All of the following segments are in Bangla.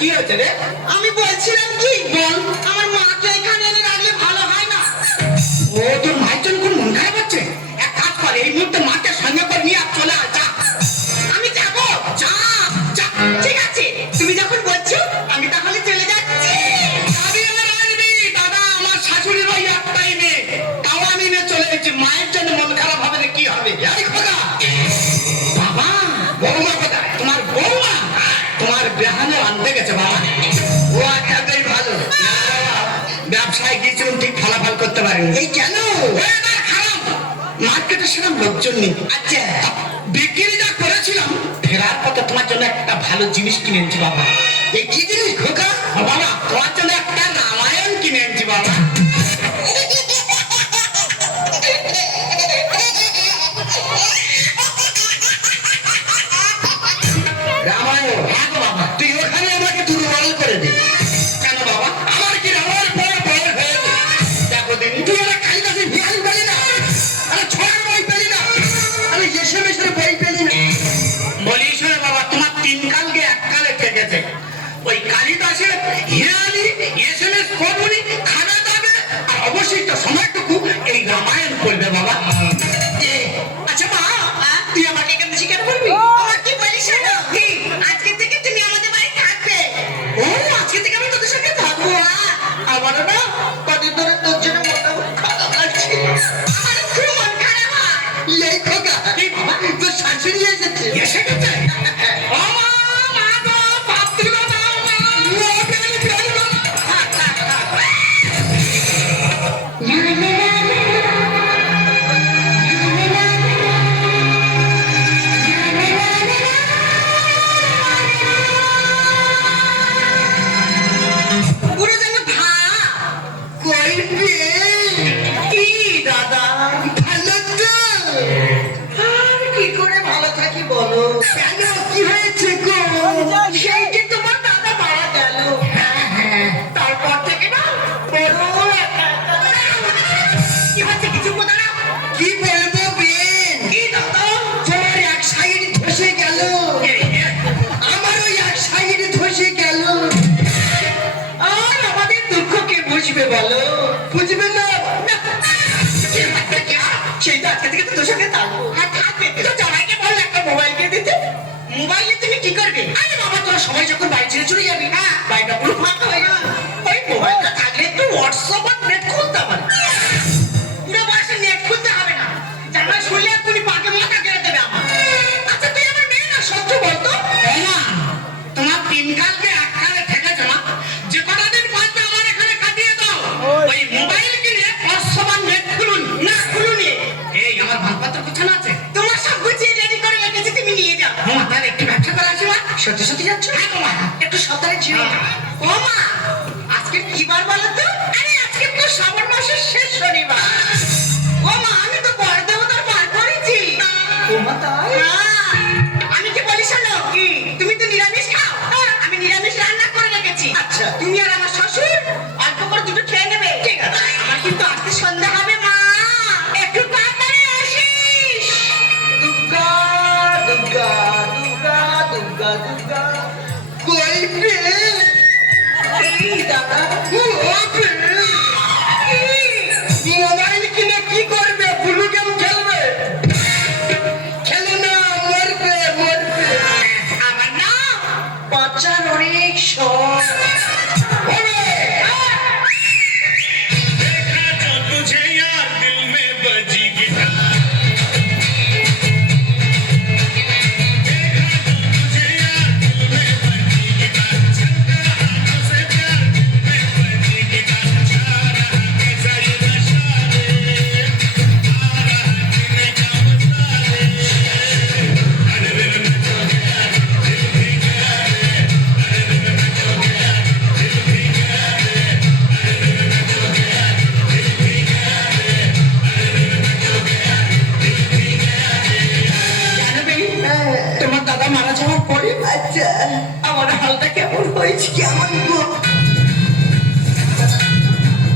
কি হয়েছে রে? আমি বলছিলাম কি বল, আমার মাকে এখানে এনে রাখলে ভালো হয় না? ও তোর মায়ের জন্য কোন মন খারাপ হচ্ছে? এক কাজ কর, এই মুহূর্তে মাকে সঙ্গে করে নিয়ে আর চলে আয়, যা। আমি যাবো? যা যা। ঠিক আছে, তুমি যখন বলছো আমি তাহলে চলে যাচ্ছি। যাবি এবার আসবি। দাদা, আমার শাশুড়ির ওই একটাই মেয়ে, তাও আমি নিয়ে চলে এসেছি। মায়ের জন্য মন খারাপ হবে না কি হবে? এই খোকা, বাবা, বৌমা কোথায়? তোমার বৌমা তোমার বেহানে আনতে গেছে বাবা। ও আচ্ছা, বেশ ভালো। না বাবা, ব্যবসায় গিয়েছিলাম, ঠিক ফলাফল করতে পারিনি। এই কেন? এবার খারাপ, মার্কেটে সেরকম লোকজন নেই। আচ্ছা, বিক্রি যা করেছিলাম, ফেরার পথে তোমার জন্য একটা ভালো জিনিস কিনে এনেছি বাবা। এই কি জিনিস খোকা? ও বাবা, তোমার জন্য একটা রামায়ণ কিনে এনেছি বাবা। রামায়ণ? হ্যাঁ গো বাবা। তুই ওখানে আমাকে দুর্বল করে দে। কেন বাবা, আমার কি রামায়ণ পড়ে বড় হয়েছে? দেখো দিন, তুই একটা কালিদাসের বিহারি পেলি না? আরে ছড়ার বই পেলি না? আরে এসে মেশে বই পেলি না? বলি শোনো বাবা, তোমার তিন কালকে এক কালে থেকেছে। ওই কালিদাসের হিরালি এসএমএস করবনি, খানা যাবে, আর অবশিষ্ট সময়টুকু এই রামায়ণ পড়বে বাবা। আচ্ছা মা, তুই আমাকে এখানে এসে কেন বলবি? আমার কি বলিস না? আজকে থেকে তুমি আমাদের বাড়ি থাকবে। ও, আজকে থেকে আমি তোদের সাথে থাকবো। আমারও না কদিন ধরে তোর জন্য মোটামুটি খারাপ লাগছে। আমার খুব মন খারাপ হয়। এই খোকা, এই বাবা, তোর শাশুড়ি এসেছে। এসে গেছে? ও মা, মা গো, পাত্রী গো, দাও মা। পুরো যেন ভাব। কই পেয়ে? কি দাদা? ভালো তো? আর কি করে ভালো থাকি বলো? কেন, কি হয়েছে গো? সেই যে তোমার দাদা মারা গেল, তারপর থেকে না বড় একা একা। কি হচ্ছে, কিছু কথা না? কি বলবো বেন? কি দাদা? তোমার এক সাইড ধসে গেল, আমারও এক সাইড ধসে গেল। আর আমাদের দুঃখ কে বুঝবে বলো? বুঝবে না? সেই তো আজকে থেকে তো তোর সঙ্গে থাকবো। আর থাকবে তো, জামাইকে বল একটা মোবাইল কিনে দিতে। মোবাইলে তুমি কি করবে? আরে বাবা, তোরা সবাই যখন বাড়ি ছেড়ে চলে যাবি, বাড়িটা পুরো ফাঁকা হয়ে যাবে। ওই মোবাইলটা থাকলে একটু হোয়াটসঅ্যাপ আর নেট খুলতে পারে। পুরো বয়সে নেট খুলতে হবে না, জামাই শুনলে তুমি পাকে মাথা কেড়ে দেবে আমার। আচ্ছা, তুই আমার মেয়ে না, সত্য বলতো? মা, তোমার তিন কালকে এক কালে থেকেছে মা, যে কটা দিন বাঁচবে আমার এখানে কাটিয়ে দাও। ওই মোবাইল কিনে অসমান নেট খুলুন। না, খুলুনি। এই আমার ভাগপত্র কোথায় আছে? তোমার সব গুছিয়ে রেডি করে রেখেছি, তুমি নিয়ে যাও। মা, তার একটু ব্যবসা করে আসি মা। সত্যি সত্যি যাচ্ছ? হ্যাঁ গো মা। একটু সাবধানে ছিল। ও মা, আজকে কি বার বলো তো? আরে আজকে তো শ্রাবণ মাসের শেষ শনিবার। ও মা, আমি তো বড় দেবতার বার করেছি। ও মা, তাই? আমি কি বলি শোনো, কি তুমি তো নিরামিষ খাও, আমি নিরামিষ রান্না করে রেখেছি। আচ্ছা, তুমি আর আমার শ্বশুর অল্প করে দুটো খেয়ে নেবে, ঠিক আছে? আমার কিন্তু আজকে সন্ধ্যা হবে মা, একটু তাড়াতাড়ি আসিস। দুর্গা দুর্গা দুর্গা দুর্গা দুর্গা। কই পেয়ে? এই দাদা, মোবাইল কিনে কি করবে? ব্লু গেম খেলবে? খেলে না, মরবে মরবে। আমার না বাচ্চার অনেক শখ। तुझे यार दिल में बजी गिटार, तुझे यार दिल में बजी गिटार, चलता हाथों से प्यार दिल में बजी गिटार, जा रहा कैसा ये नशा रे, आ रहा जीने का मजा रे, अरे दिल में जो गया दिल भी गया रे, अरे दिल में जो गया दिल भी गया रे, अरे दिल में जो गया दिल भी गया रे, अरे दिल में जो गया दिल भी गया रे। জানবে, তোমার দাদা মারা যাওয়ার পরে আচ্ছা আমার হালটা কেমন হয়েছে, কেমন গো?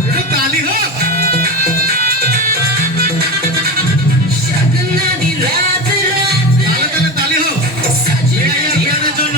একটু তালি হোক। তালে তালে তালি হোক। এই আর বিয়ানের জন্য।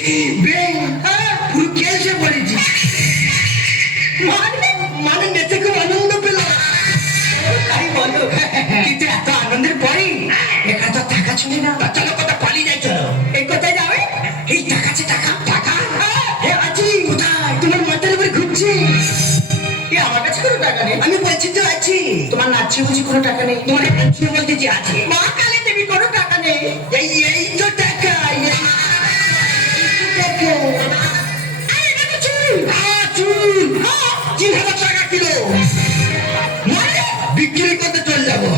ছি বে পুরো কেসে পড়েছি মানে নেচে খুব আনন্দ পেলাম তাই বলো কিন্তু এত আনন্দের পরে এখানে তো টাকা ছিল না চলো কথা পালিয়ে যাই চলো এই কোথায় যাবে এই টাকা আছে টাকা টাকা হ্যাঁ আছি কোথায় তোমার মাথার উপরে ঘুরছে আমার কাছে কোনো টাকা নেই আমি বলছি তো আছি তোমার নাচছে বুঝি কোনো টাকা নেই তোমার নাচছে বলতে যে আছে মা কালী দেবী কোনো টাকা নেই এই তো টাকা টাকা কিলো বিক্রি করতে চলে যাবো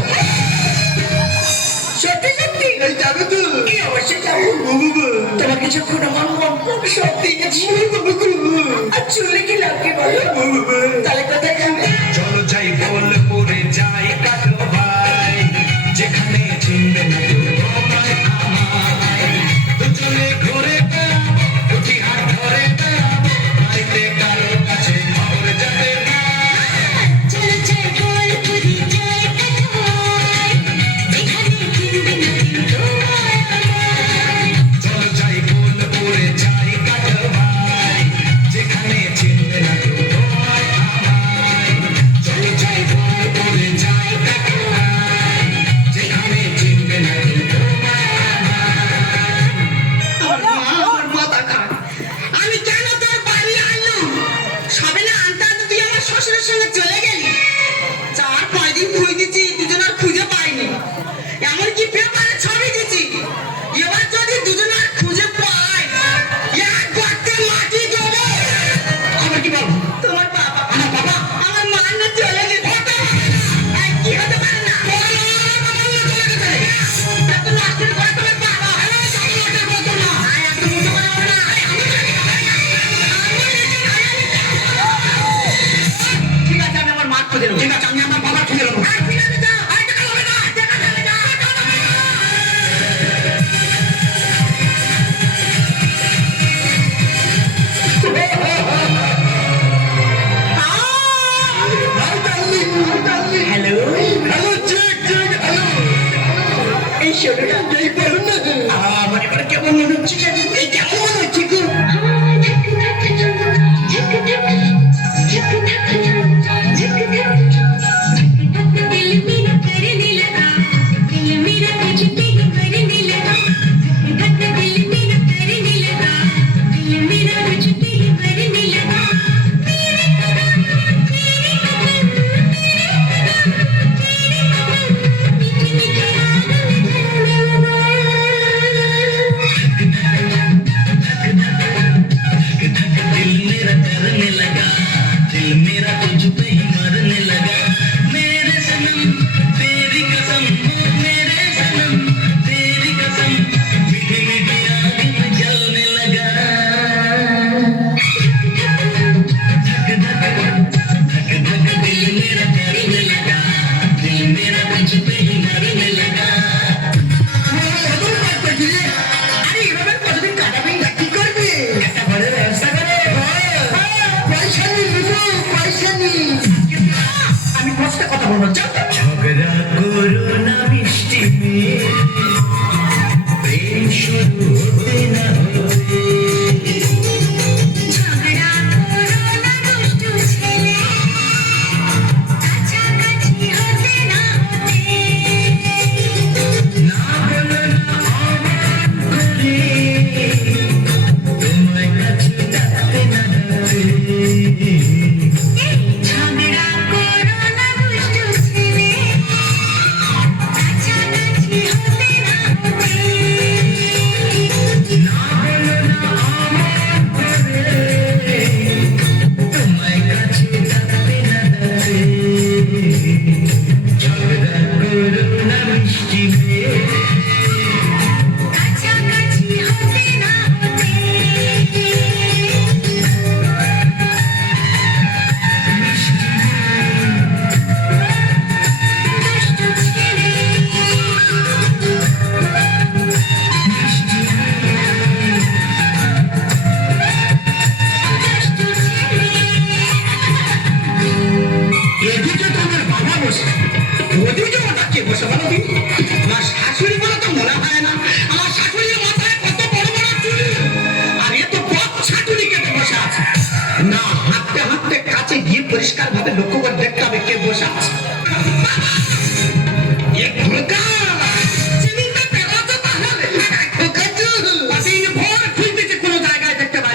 সত্যি সত্যি যাবে তো অবশ্যই যাবো তোমাকে যখন আমার মন সত্যি আর চলে কি লাগবে বলো তাহলে কোথায় যাবে চলো যাই বোলপুরে যাই কাটো ভাই যেখানে চিনবে না কেউ তোমায় আমায় দুজনে ঘুরে বেড়াবো দুটি হাত ধরে বেড়াবো বাড়িতে কারো কাছে খবর যাবে না চলো যাই বোলপুরে যাই কাটোয়ায় যেখানে চিনবে না কেউ তোমায় আমায় চলো যাই বোলপুরে যাই কাটো ভাই যেখানে চিনবে না কেউ তোমায় আমায়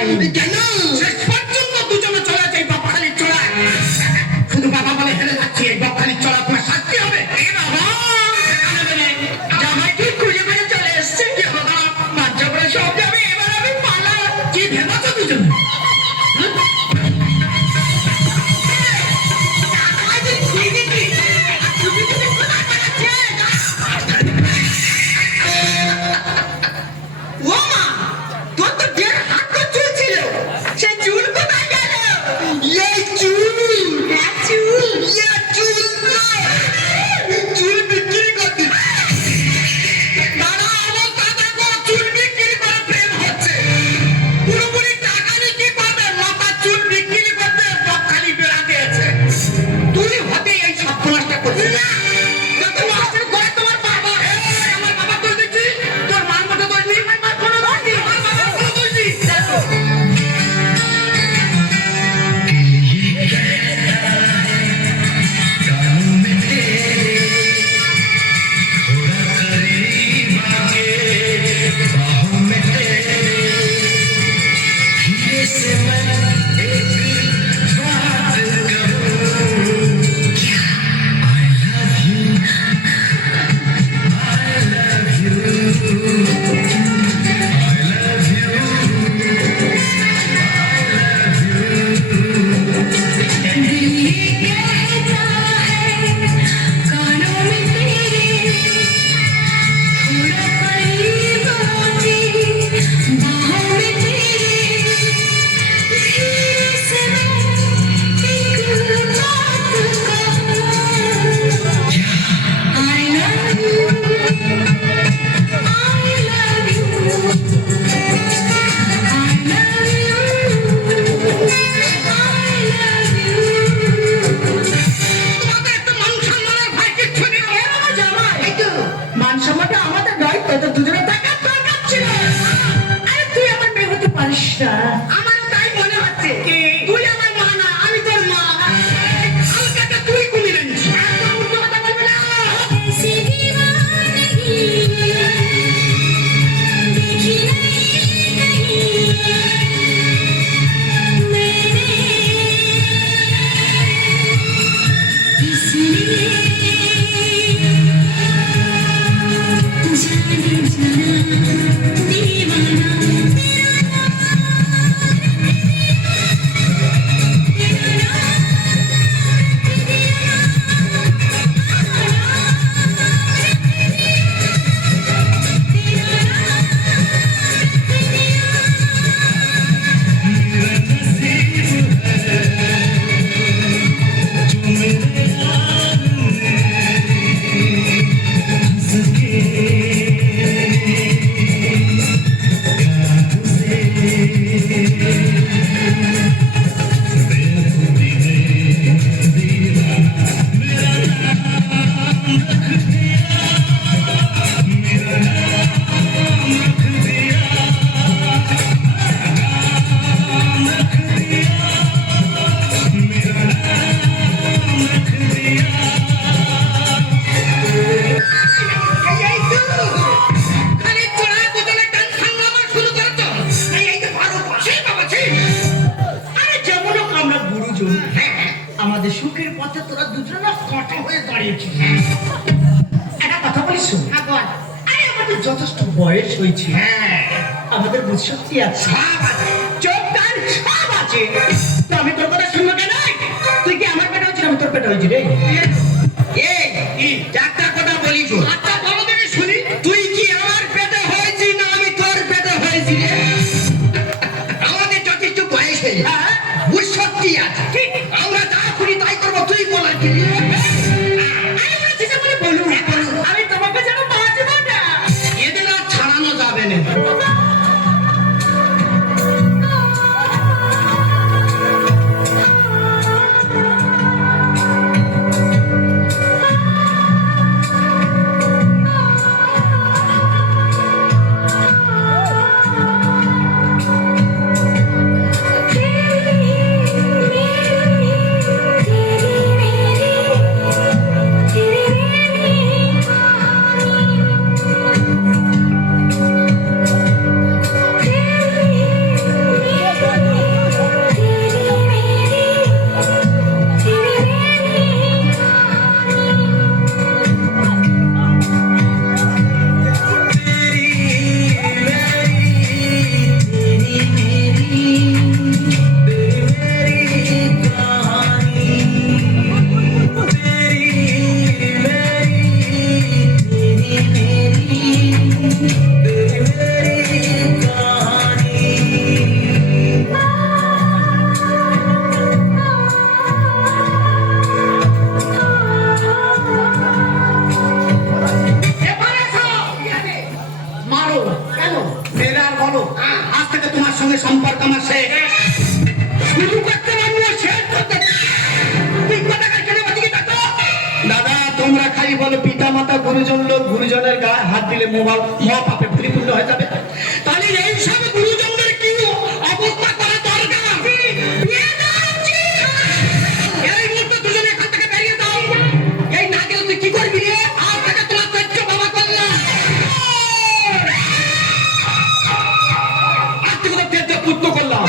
যায়নি। কেন? শেষ পর্যন্ত দুজনে চলে যাই বকখালির চড়ায়। শুধু বাবা বলে হেরে যাচ্ছি, এই বকখালির চড়া তোমার শাস্তি হবে। এ বাবা, সেখানে বেরে জামাই ঠিক খুঁজে বেড়ে চলে এসছে। কি বাবা, বাচ্চা করে সব যাবে, এবার আমি পালা। কি ভেবেছো দুজনে? ও মা, তোর তো 1.5 হাত তো চুল ছিল, সে চুল কোথায় গেল? এই চুল, হ্যাঁ, চুল। এই চুল নয়, চুল বিক্রি করতে। দাদা, অবস্থা দেখো, চুল বিক্রি করে প্রেম হচ্ছে। পুরোপুরি টাকা বিক্রি করবে, মাথা চুল বিক্রি করবে, বকখালি বেড়াতে এসে। তুই হতে এই সর্বনাশটা করছিস। না, যত আসল করে তোমার বাবা। এই, আমার বাবা দোষ দিচ্ছি, তোর মার মতো দোষ দিই, আমার মার কোনো দোষ দিই, আমার বাবার কোনো দোষ দিই। দেখো। कानों में तेरे थोड़ा करीब आके बाहों में तेरे धीरे से मैं एक बात कहूँ I love you I love you I love you তোমাদের তো মান সম্মানের ভয় কিচ্ছু নেই। এ বাবা জামাই, এই তো, মান সম্মানটা আমাদের নয়, তোদের দুজনে থাকার দরকার ছিল। আরে তুই আমার মেয়ে হতে পারিস না। আমার তাই মনে হচ্ছে। তুই আমার মা না, আমি তোর মা। হালকাটা তুই কুমির এনেছিস। একদম উল্টো কথা বলবি না। ऐसी दीवानगी देखी नहीं मैंने इसलिए जाने जाना दीवाना এই তো, খালি চড়ায় দুজনে টান হাঙ্গামা শুরু করেছো। এই তো পারো, ছি বাবা, ছি। আরে যেমন হোক আমরা গুরুজন, আমাদের সুখের পথে তোরা দুজন না কাঁটা হয়ে দাঁড়িয়েছিস। একটা কথা বলিস শোন। হ্যাঁ, বল। আরে আমাদের যথেষ্ট বয়স হয়েছে, হ্যাঁ, আমাদের বুঝশক্তি আছে, সব আছে। চোখ কান সব আছে। তো আমি তোর কথা শুনবো কেন? তুই কি আমার পেটে হয়েছিস, আমি তোর পেটে হয়েছি রে? এই, একটা কথা বলি শোন। আচ্ছা, বলো দেখি শুনি। তুই কি আমার পেটে হয়েছি না আমি তোর পেটে হয়েছি রে? আমাদের যথেষ্ট বয়স হয়ে গেছে। হ্যাঁ? বুঝশক্তি আছে। আমরা যা করি তাই করবো, তুই বলার কি? আরে বলেছিস বলে বলুন, আমি তোমাকে যেন বাঁচব না। এদের আর ছাড়ানো যাবে না। तेरी मेरी সম্পর্ক আমার শেষ। শুরু করতে পারবো শেষ করতে তুই কথা কেন ওদিকে দেখো দাদা তোমরা খালি বলো পিতা মাতা গুরুজন লোক, গুরুজনের গায়ে হাত দিলে মহাপাপে পরিপূর্ণ হয়ে যাবে। তাহলে এই সব গুরুজনদের কি অবস্থা করা দরকার বিয়ে দেওয়া উচিত। এই মুহূর্তে দুজনে এখান থেকে বেরিয়ে দাও। এই না গেলে তুই কি করবি রে? আজ থেকে তোমার সহ্য বাবা করলাম। আজ থেকে তো তেজ পুত্র করলাম।